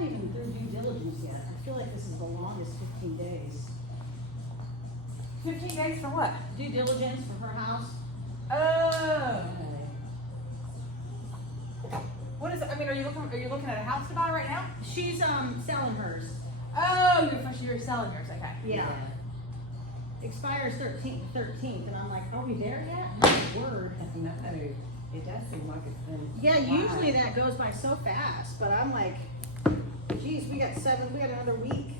not even through due diligence yet. I feel like this is the longest 15 days. 15 days for what? Due diligence for her house. Oh. What is it? I mean, are you looking at a house to buy right now? She's selling hers. Oh, you're selling yours. Okay. Yeah. Expires 13th, and I'm like, are we there yet? Word. No, it does seem like it's been. Yeah, a while. usually that goes by so fast, but I'm like, geez, we got another week.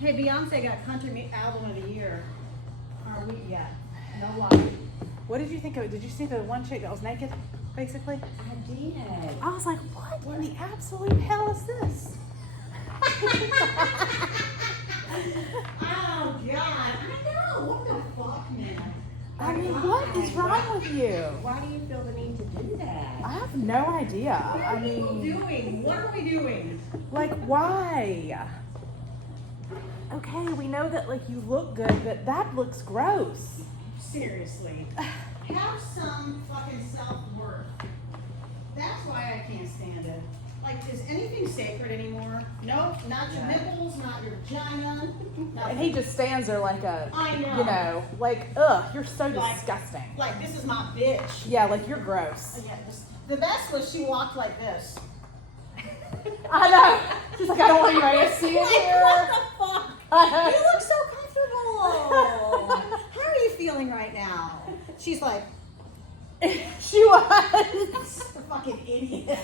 Hey, Beyonce got Country Album of the Year. Are we? Yeah. No lie. What did you think of it? Did you see the one chick that was naked, basically? I did. I was like, what in the absolute hell is this? Oh God! I know. What the fuck, man? I mean, what is wrong with you? Why do you feel the need to do that? I have no idea. What are people doing? What are we doing? Like, why? Okay, we know that like you look good, but that looks gross. Seriously. Have some fucking self-worth. That's why I can't stand it. Like, is anything sacred anymore? Nope, not your nipples, not your vagina. And he just stands there like a, I know. you know, like, ugh, you're so Like- disgusting. Like, this is my bitch. Yeah, like you're gross. Yeah, the best was she walked like this. I know. She's like, I don't want anybody to see it Like, here. what the fuck? You look so comfortable. How are you feeling right now? She's like, She was. fucking idiot.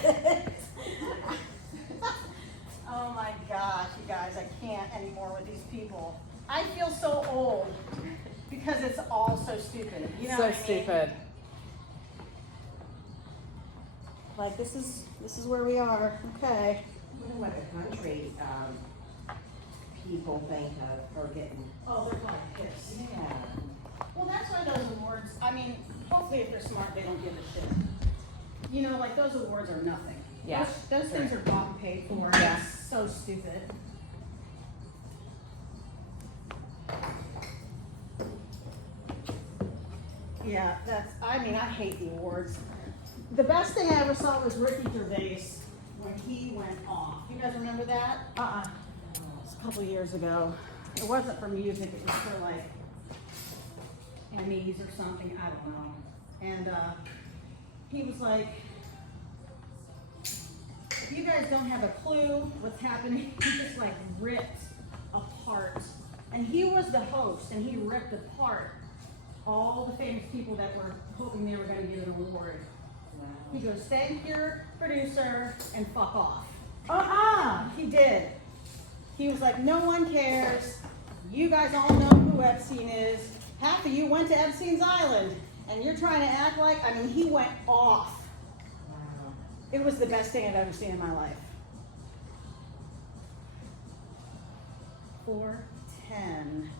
Oh my gosh, you guys, I can't anymore with these people. I feel so old because it's all so stupid. You know So what I mean? stupid. Like this is where we are. Okay. I wonder what the country people think of for getting. Oh, they're probably pissed. Yeah. Well, that's why those awards. I mean, hopefully, if they're smart, they don't give a shit. You know, like those awards are nothing. Yeah. Those things are bought and paid for. Yeah. It's so stupid. Yeah, that's. I mean, I hate the awards. The best thing I ever saw was Ricky Gervais when he went off. You guys remember that? It was a couple years ago. It wasn't for music. It was for like Emmys or something. I don't know. And he was like, "You guys don't have a clue what's happening." He just like ripped apart. And he was the host, and he ripped apart all the famous people that were hoping they were going to get an award. Wow. He goes, "Thank your producer and fuck off." He He did. He was like, "No one cares. You guys all know who Epstein is. Half of you went to Epstein's Island, and you're trying to act like." I mean, he went off. Wow. It was the best thing I've ever seen in my life. 410,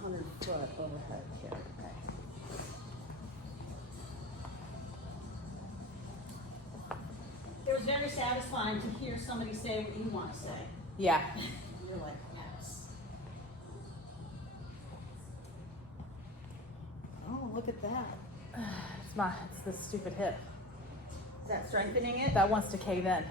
100 foot overhead kick. Okay. It was very satisfying to hear somebody say what you want to say. Yeah. You're like, yes. Oh, look at that. It's this stupid hip Is that strengthening it? that wants to cave in.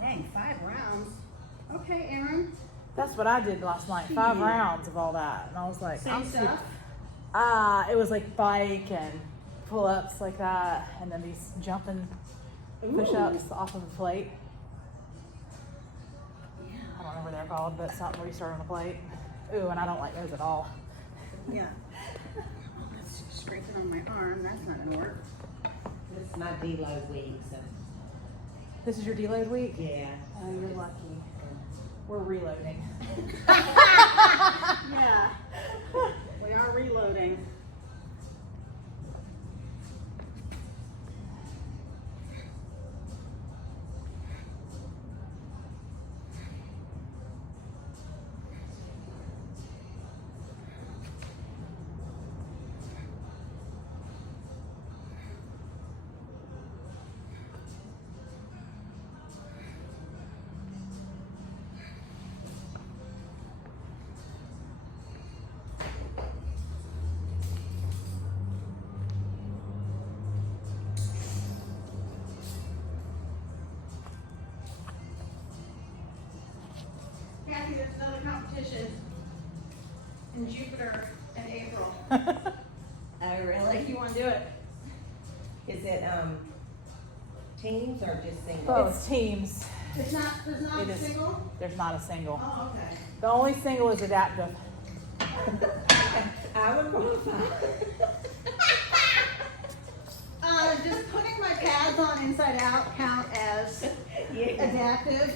Dang, 5 rounds. Okay, Aaron. That's what I did last night. 5 rounds of all that, and I was like, Same stuff. It was like bike and pull-ups like that, and then these jumping push-ups off of a plate. Yeah. I don't know what they're called, but something where you start on a plate. Ooh, and I don't like those at all. Yeah. Oh, that's scraping on my arm. That's not gonna work. This is my deload week, so This is your deload week? yeah. Oh, you're lucky. We're reloading. Yeah, we are reloading. Kathy, there's another competition in Jupiter in April. Oh, really? If you want to do it. Is it, teams or just single? Both. It's teams. There's not It a is. single? There's not a single. Oh, okay. The only single is adaptive. I would qualify. Does putting my pads on inside out count as Yeah. adaptive?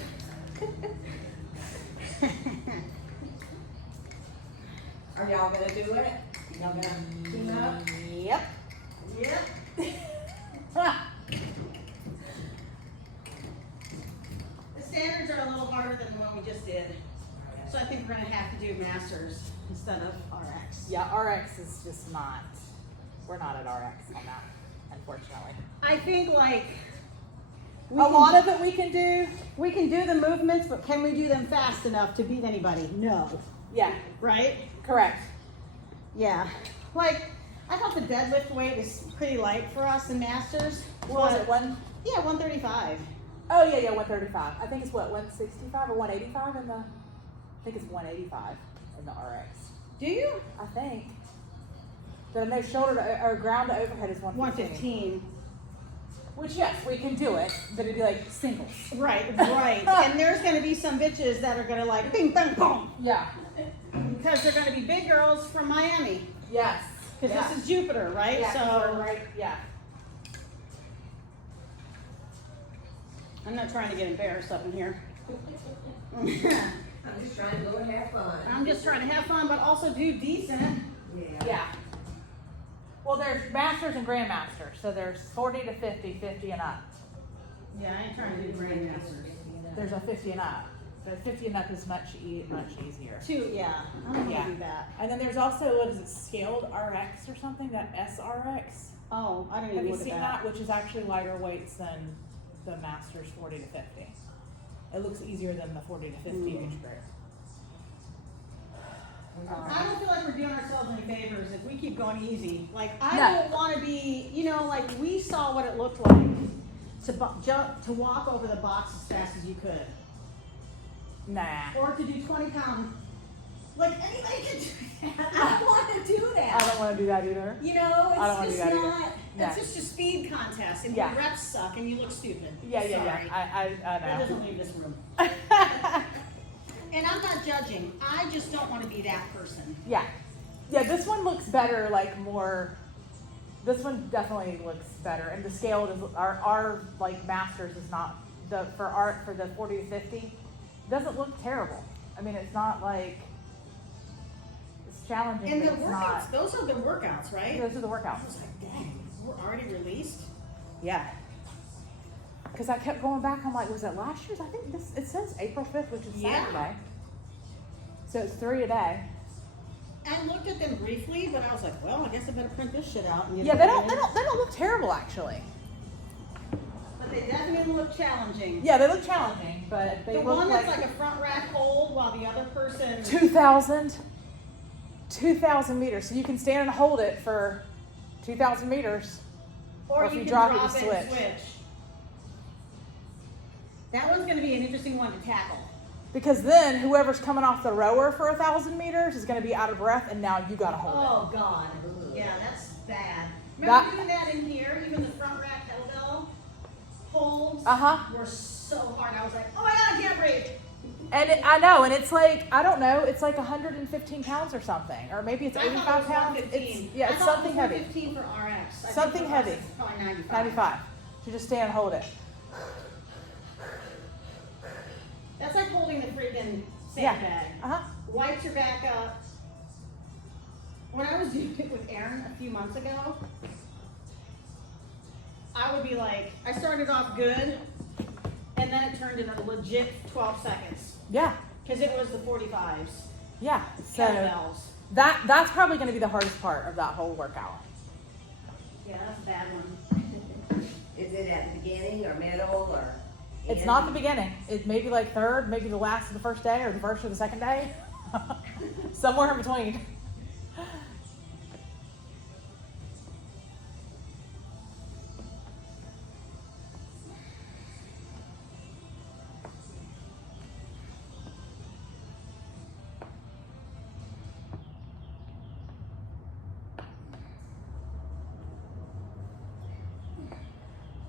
Are y'all gonna do it? Y'all gonna team up? Yep. Yep. The standards are a little harder than the one we just did. So I think we're gonna have to do masters instead of RX. Yeah, RX is just not. We're not at RX on that, unfortunately. I think like A lot of it we can do. we can do the movements, but can we do them fast enough to beat anybody? No. Yeah, Right? correct. Yeah. Like I thought the deadlift weight was pretty light for us in masters. What was but- it? One? Yeah, 135. Oh yeah, 135. I think it's what 165 or 185 in the. I think it's 185 in the RX. Do you? I think. The no shoulder to, or ground to overhead is 115. 115. Which yes, we can do it, but it'd be like singles. Right, right. And there's gonna be some bitches that are gonna like bing bang boom. Yeah. Because they're gonna be big girls from Miami. Yes. Because Yeah. this is Jupiter, right? Yeah, So right. Yeah. I'm not trying to get embarrassed up in here. I'm just trying to go and have fun. I'm just trying to have fun, but also do decent. Yeah. Yeah. Well, there's masters and grandmasters, so there's 40 to 50, 50 and up. Yeah, I ain't trying to do grandmasters. There's a 50 and up. The 50 and up is much easier. Two, yeah. I don't Yeah. want to do that. And then there's also, what is it, scaled RX or something, that SRX. Oh, I don't Have even you look at seen that. that? Which is actually lighter weights than the masters 40 to 50. It looks easier than the 40 to 50 age group. I don't feel like we're doing ourselves any favors if we keep going easy. Like, I No. don't want to be, you know, like we saw what it looked like to walk over the box as fast as you could. Nah. Or to do 20-pound. Like, anybody can do that. I don't want to do I that. don't want to do that either. You know, I don't wanna it's do just that either. not, No. it's just a speed contest. And Yeah. your reps suck and you look stupid. Yeah. Sorry. I That know. doesn't leave this room. And I'm not judging. I just don't want to be that person. Yeah. Yeah, this one looks better, like more, this one definitely looks better. And the scaled is, our like masters is not, for the 40 to 50, doesn't look terrible. I mean, it's not like, it's challenging, And the but it's workouts, not. those are the workouts, right? Those are the I workouts. was like, dang, we're already released? Yeah. Because I kept going back, I'm like, was it last year's? I think this, it says April 5th, which is Yeah. Saturday. So it's 3 a day. I looked at them briefly, but I was like, well, I guess I better print this shit out and get Yeah, it they done. don't look terrible actually. But they definitely look challenging. Yeah, they look challenging, but they The look one that's like a front rack hold while the other person. 2,000 meters. So you can stand and hold it for 2,000 meters. Or if you you can drop it, drop you it and switch. switch. That one's gonna be an interesting one to tackle. Because then whoever's coming off the rower for 1,000 meters is going to be out of breath, and now you got to hold Oh, God. Yeah, that's bad. Remember That- doing that in here? Even the front rack kettlebell holds it. Uh-huh. were so hard. I was like, oh my God, I can't breathe. And I know, and it's like, I don't know, it's like 115 pounds or something. Or maybe it's I thought 85 it was pounds. 115. Yeah, I it's thought something it was heavy. 115 for RX. I think Something for us heavy. it's Probably 95. 95. So just stand and hold it. That's like holding the freaking Yeah. sandbag. Uh-huh. Wipes your back up. When I was doing it with Aaron a few months ago, I would be like, I started off good, and then it turned into legit 12 seconds. Yeah. Because it was the 45s. Yeah. So Kettlebells. that's probably going to be the hardest part of that whole workout. Yeah, that's a bad one. Is it at the beginning or middle or? It's not the beginning. It may be like third, maybe the last of the first day or the first of the second day. Somewhere in between.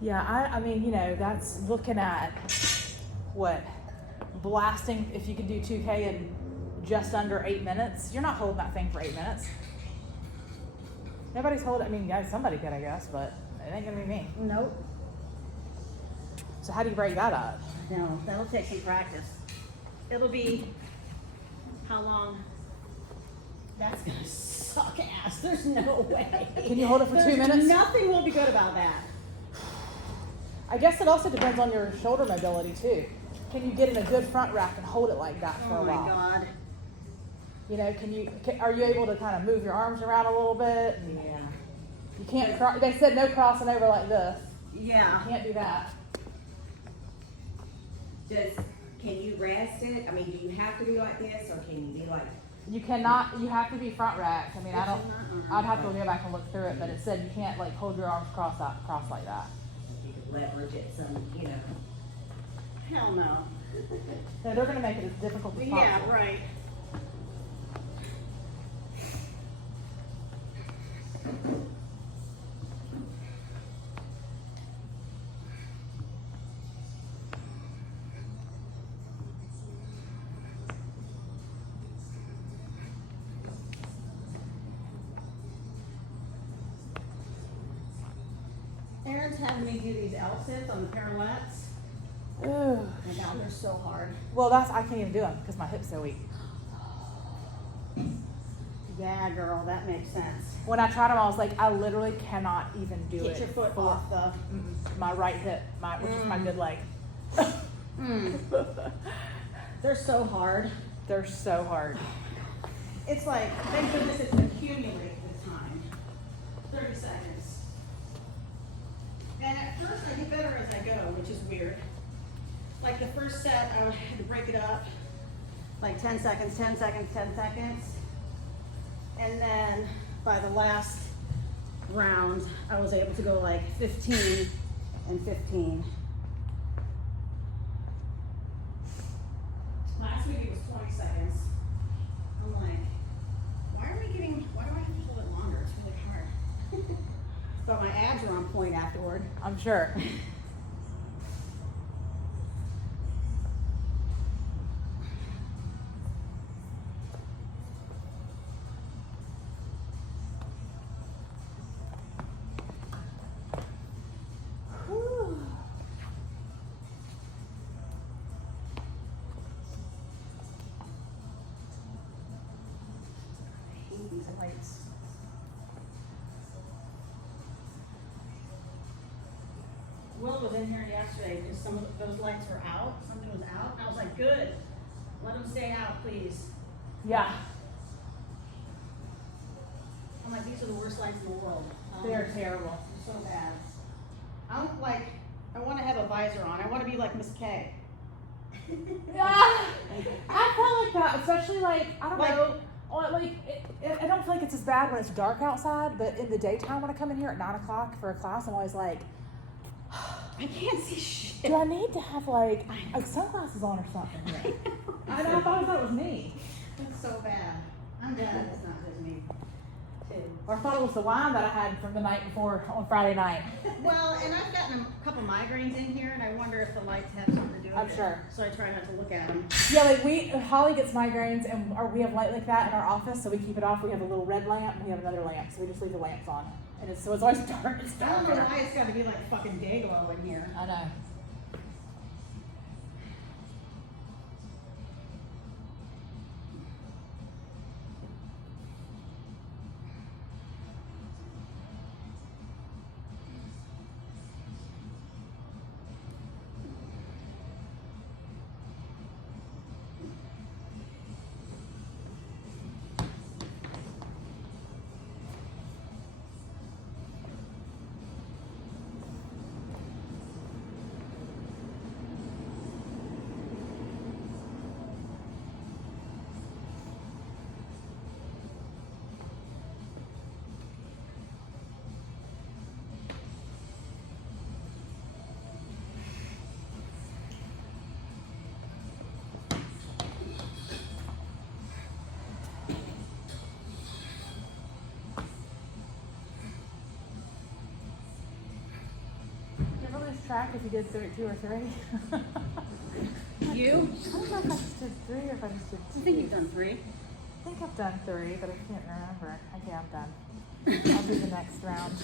Yeah, I mean, you know, that's looking at what blasting. If you can do 2K in just under 8 minutes, you're not holding that thing for 8 minutes. Nobody's holding. I mean, guys, somebody could, I guess, but it ain't gonna be me. Nope. So how do you break that up? No, that'll take some practice. It'll be how long? That's gonna suck ass. There's no way. Can you hold it for 2 There's minutes? Nothing will be good about that. I guess it also depends on your shoulder mobility too. Can you get in a good front rack and hold it like that for Oh a my while? God. You know, are you able to kind of move your arms around a little bit? Yeah. You can't. They said no crossing over like this. Yeah. You can't do that. Can you rest it? I mean, do you have to be like this or can you be like? You cannot. You have to be front racked. I mean, I don't. It's I'd have to go back and look through it, but it said you can't like hold your arms cross like that. You could leverage it some, you know. Hell no. So they're going to make it as difficult as possible. Yeah, right. Aaron's having me do these L-sits on the pirouettes. Ooh. My God, they're so hard. Well, I can't even do them because my hip's so weak. Yeah, girl, that makes sense. When I tried them, I was like, I literally cannot even do it. Get your foot for off the. my right hip, which is my good leg. They're so hard. They're so hard. It's like, thank goodness it's accumulated the time. 30 seconds. And at first I get better as I go, which is weird. Like the first set, I had to break it up. Like 10 seconds, 10 seconds, 10 seconds. And then by the last round, I was able to go like 15 and 15. Last week it was 20 seconds. I'm like, why do I have to hold it longer? It's really hard. But my abs were on point afterward. I'm sure. I hate these lights. Will was in here yesterday because some of those lights were out. Something was out. And I was like, good. Let them stay out, please. Yeah, I'm like, these are the worst lights in the world. they're terrible. So bad. I want to have a visor on. I want to be like Miss K. Yeah, I feel like that, especially like, I don't Like- know. I don't feel like it's as bad when it's dark outside, but in the daytime when I come in here at 9 o'clock for a class, I'm always like, I can't see shit. do I need to have like sunglasses on or something here? I know, I thought that was me. It's so bad. I'm glad it's not just me. Too. Or I thought it was the wine that I had from the night before on Friday night. Well, and I've gotten a couple migraines in here, and I wonder if the lights have something to do with I'm it. sure. So I try not to look at them. Yeah, like Holly gets migraines, and we have light like that in our office, so we keep it off. We have a little red lamp, and we have another lamp, so we just leave the lamps on. And it's always dark. It's I dark. don't know why it's got to be like fucking day glow in here. I know. track if you did 2 or 3? You? I don't know if I just did 3 or if I just did 2. I think you've done 3. I think I've done 3, but I can't remember. Okay, I'm done. I'll do the next round.